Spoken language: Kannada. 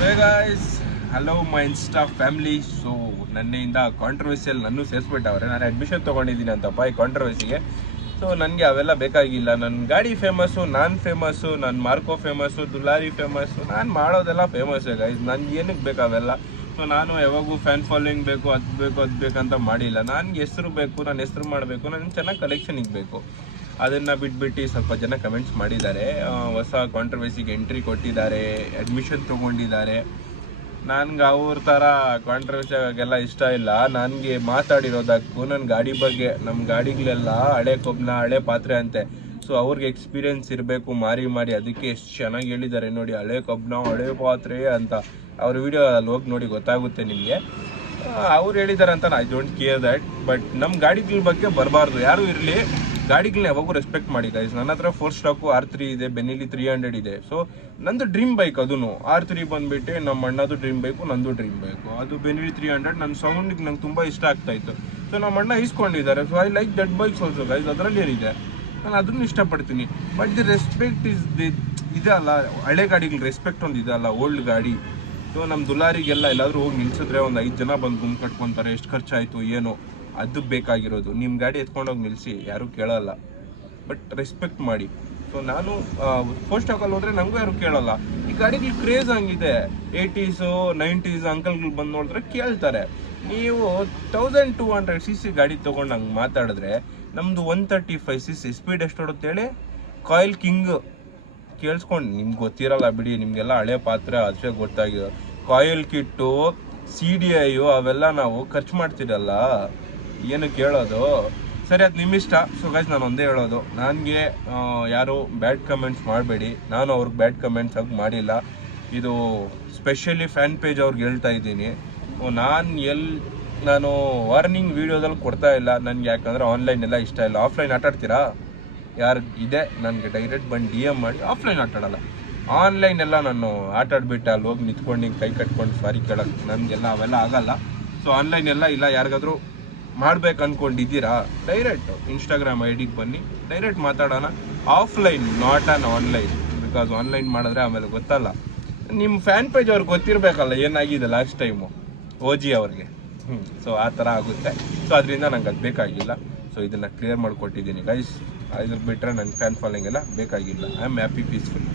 Hey guys, hello my insta family. So ನನ್ನೆಯಿಂದ ಕಾಂಟ್ರವರ್ಸಿಯಲ್ಲಿ ನನ್ನೂ ಸೇರಿಸ್ಬಿಟ್ಟವ್ರೆ. ನಾನು ಅಡ್ಮಿಷನ್ ತೊಗೊಂಡಿದ್ದೀನಿ ಅಂತಪ್ಪ ಈ ಕಾಂಟ್ರವರ್ಸಿಗೆ. ಸೊ ನನಗೆ ಅವೆಲ್ಲ ಬೇಕಾಗಿಲ್ಲ. ನನ್ನ ಗಾಡಿ ಫೇಮಸ್ಸು, ನಾನು ಫೇಮಸ್ಸು, ನನ್ನ ಮಾರ್ಕೋ ಫೇಮಸ್ಸು, ದುಲಾರಿ ಫೇಮಸ್ಸು, ನಾನು ಮಾಡೋದೆಲ್ಲ ಫೇಮಸ್ಸೇ ಗೈಸ್. ನನಗೆ ಏನಕ್ಕೆ ಬೇಕು ಅವೆಲ್ಲ. ಸೊ ನಾನು ಯಾವಾಗೂ ಫ್ಯಾನ್ ಫಾಲೋಯಿಂಗ್ ಬೇಕು, ಅದು ಬೇಕಂತ ಮಾಡಿಲ್ಲ. ನನಗೆ ಹೆಸರು ಬೇಕು, ನನ್ನ ಹೆಸರು ಮಾಡಬೇಕು, ನನಗೆ ಚೆನ್ನಾಗಿ ಕಲೆಕ್ಷನ್ ಇರಬೇಕು. ಅದನ್ನು ಬಿಟ್ಬಿಟ್ಟು ಸ್ವಲ್ಪ ಜನ ಕಮೆಂಟ್ಸ್ ಮಾಡಿದ್ದಾರೆ, ಹೊಸ ಕಾಂಟ್ರವರ್ಸಿಗೆ ಎಂಟ್ರಿ ಕೊಟ್ಟಿದ್ದಾರೆ, ಅಡ್ಮಿಷನ್ ತೊಗೊಂಡಿದ್ದಾರೆ. ನನಗೆ ಅವ್ರ ಥರ ಕಾಂಟ್ರವರ್ಸಿಯಾಗೆಲ್ಲ ಇಷ್ಟ ಇಲ್ಲ. ನನಗೆ ಮಾತಾಡಿರೋದಕ್ಕೂ ನನ್ನ ಗಾಡಿ ಬಗ್ಗೆ, ನಮ್ಮ ಗಾಡಿಗಳೆಲ್ಲ ಹಳೆ ಕೊಬ್ಬನ ಹಳೆ ಪಾತ್ರೆ ಅಂತೆ. ಸೊ ಅವ್ರಿಗೆ ಎಕ್ಸ್ಪೀರಿಯೆನ್ಸ್ ಇರಬೇಕು ಮಾರಿ ಅದಕ್ಕೆ ಎಷ್ಟು ಚೆನ್ನಾಗಿ ಹೇಳಿದ್ದಾರೆ ನೋಡಿ, ಹಳೆ ಕೊಬ್ಬನ ಹಳೆ ಪಾತ್ರೆ ಅಂತ. ಅವ್ರ ವಿಡಿಯೋ ಅಲ್ಲಿ ಹೋಗಿ ನೋಡಿ ಗೊತ್ತಾಗುತ್ತೆ ನಿಮಗೆ. ಅವ್ರು ಹೇಳಿದ್ದಾರೆ ಅಂತ I don't care that. But ನಮ್ಮ ಗಾಡಿಗಳ ಬಗ್ಗೆ ಬರಬಾರ್ದು ಯಾರು ಇರಲಿ. ಗಾಡಿಗಳನ್ನ ಯಾವಾಗೂ ರೆಸ್ಪೆಕ್ಟ್ ಮಾಡಿ ಗೈಸ್. ನನ್ನ ಹತ್ರ 4 ಸ್ಟಾಕು R3 ಇದೆ, ಬೆನ್ನಿಲಿ 300 ಇದೆ. ಸೊ ನಂದು ಡ್ರೀಮ್ ಬೈಕ್ ಅದೂ R3 ಬಂದುಬಿಟ್ಟು ನಮ್ಮ ಅಣ್ಣದು ಡ್ರೀಮ್ ಬೈಕು, ನಂದು ಡ್ರೀಮ್ ಬೈಕು. ಅದು ಬೆನ್ನಿಲಿ 300 ನನ್ನ ಸೌಂಡಿಗೆ ನಂಗೆ ತುಂಬ ಇಷ್ಟ ಆಗ್ತಾಯಿತ್ತು. ಸೊ ನಮ್ಮ ಅಣ್ಣ ಇಸ್ಕೊಂಡಿದ್ದಾರೆ. So I like that bikes also guys. ಅದರಲ್ಲಿ ಏನಿದೆ, ನಾನು ಅದನ್ನು ಇಷ್ಟಪಡ್ತೀನಿ. ಬಟ್ ದಿ ರೆಸ್ಪೆಕ್ಟ್ ಇದೆ ಅಲ್ಲ, ಹಳೆ ಗಾಡಿಗಳು ರೆಸ್ಪೆಕ್ಟ್ ಒಂದು ಇದೆ ಅಲ್ಲ, ಓಲ್ಡ್ ಗಾಡಿ. ಸೊ ನಮ್ಮ ದುಲಾರಿಗೆಲ್ಲ ಎಲ್ಲಾದರೂ ಹೋಗಿ ನಿಲ್ಸಿದ್ರೆ ಒಂದು 5 ಜನ ಬಂದು ಗುಂಪು ಕಟ್ಕೊತಾರೆ, ಎಷ್ಟು ಖರ್ಚಾಯಿತು ಏನೋ, ಅದು ಬೇಕಾಗಿರೋದು. ನಿಮ್ಮ ಗಾಡಿ ಎತ್ಕೊಂಡೋಗಿ ನಿಲ್ಲಿಸಿ, ಯಾರೂ ಕೇಳೋಲ್ಲ, ಬಟ್ ರೆಸ್ಪೆಕ್ಟ್ ಮಾಡಿ. ಸೊ ನಾನು 4 ಸ್ಟಾಕಲ್ಲಿ ಹೋದರೆ ನನಗೂ ಯಾರು ಕೇಳೋಲ್ಲ. ಈ ಗಾಡಿಗಳು ಕ್ರೇಜ್ ಹಂಗಿದೆ. 80s 90s ಅಂಕಲ್ಗಳು ಬಂದು ನೋಡಿದ್ರೆ ಕೇಳ್ತಾರೆ. ನೀವು 1200cc ಗಾಡಿ ತೊಗೊಂಡು ಹಂಗೆ ಮಾತಾಡಿದ್ರೆ, ನಮ್ಮದು 135cc ಸ್ಪೀಡ್ ಎಷ್ಟು ಹೊಡುತ್ತೆ ಹೇಳಿ, ಕಾಯಿಲ್ ಕಿಂಗ್. ಕೇಳಿಸ್ಕೊಂಡು ನಿಮ್ಗೆ ಗೊತ್ತಿರಲ್ಲ ಬಿಡಿ, ನಿಮಗೆಲ್ಲ ಹಳೆ ಪಾತ್ರೆ ಅಷ್ಟೇ ಗೊತ್ತಾಗಿರೋ. ಕಾಯಿಲ್ ಕಿಟ್ಟು, CDI ಅವೆಲ್ಲ ನಾವು ಖರ್ಚು ಮಾಡ್ತಿರಲ್ಲ, ಏನು ಕೇಳೋದು. ಸರಿ, ಅದು ನಿಮ್ಮಿಷ್ಟ. ಸೊ ಗೈಸ್, ನಾನು ಒಂದೇ ಹೇಳೋದು, ನನಗೆ ಯಾರು ಬ್ಯಾಡ್ ಕಮೆಂಟ್ಸ್ ಮಾಡಬೇಡಿ. ನಾನು ಅವ್ರಿಗೆ ಬ್ಯಾಡ್ ಕಮೆಂಟ್ಸ್ ಆಗಿ ಮಾಡಿಲ್ಲ. ಇದು ಸ್ಪೆಷಲಿ ಫ್ಯಾನ್ ಪೇಜ್ ಅವ್ರಿಗೆ ಹೇಳ್ತಾ ಇದ್ದೀನಿ. ನಾನು ವಾರ್ನಿಂಗ್ ವೀಡಿಯೋದಲ್ಲಿ ಕೊಡ್ತಾ ಇಲ್ಲ ನನಗೆ, ಯಾಕಂದರೆ ಆನ್ಲೈನ್ ಎಲ್ಲ ಇಷ್ಟ ಇಲ್ಲ. ಆಫ್ಲೈನ್ ಆಟಾಡ್ತೀರಾ ಯಾರು ಇದೆ, ನನಗೆ ಡೈರೆಕ್ಟ್ ಬಂದು DM ಮಾಡಿ. ಆಫ್ಲೈನ್ ಆಟಾಡಲ್ಲ, ಆನ್ಲೈನ್ ಎಲ್ಲ ನಾನು ಆಟಾಡ್ಬಿಟ್ಟು ಅಲ್ಲಿ ಹೋಗಿ ನಿಂತ್ಕೊಂಡು ಕೈ ಕಟ್ಕೊಂಡು ಸಾರಿ ಕೇಳೋಕ್ಕೆ ನನಗೆಲ್ಲ ಅವೆಲ್ಲ ಆಗಲ್ಲ. ಸೊ ಆನ್ಲೈನ್ ಎಲ್ಲ ಇಲ್ಲ. ಯಾರಿಗಾದರೂ ಮಾಡ್ಬೇಕು ಅಂದ್ಕೊಂಡಿದ್ದೀರಾ, ಡೈರೆಕ್ಟ್ ಇನ್ಸ್ಟಾಗ್ರಾಮ್ ID ಬನ್ನಿ, ಡೈರೆಕ್ಟ್ ಮಾತಾಡೋಣ. Offline, not on online. Because online ಮಾಡಿದ್ರೆ ಆಮೇಲೆ ಗೊತ್ತಲ್ಲ. ನಿಮ್ಮ ಫ್ಯಾನ್ ಪೇಜ್ ಅವ್ರಿಗೆ ಗೊತ್ತಿರಬೇಕಲ್ಲ ಏನಾಗಿದೆ ಲಾಸ್ಟ್ ಟೈಮು OG ಅವ್ರಿಗೆ. ಸೊ ಆ ಥರ ಆಗುತ್ತೆ. ಸೊ ಅದರಿಂದ ನಂಗೆ ಅದು ಬೇಕಾಗಿಲ್ಲ. ಸೊ ಇದನ್ನು ಕ್ಲಿಯರ್ ಮಾಡಿಕೊಟ್ಟಿದ್ದೀನಿ ಗೈಸ್. ಇದ್ರ ಬಿಟ್ಟರೆ ನನ್ನ ಫ್ಯಾನ್ ಫಾಲೋಯಿಂಗ್ ಎಲ್ಲ ಬೇಕಾಗಿಲ್ಲ. I am happy, peaceful.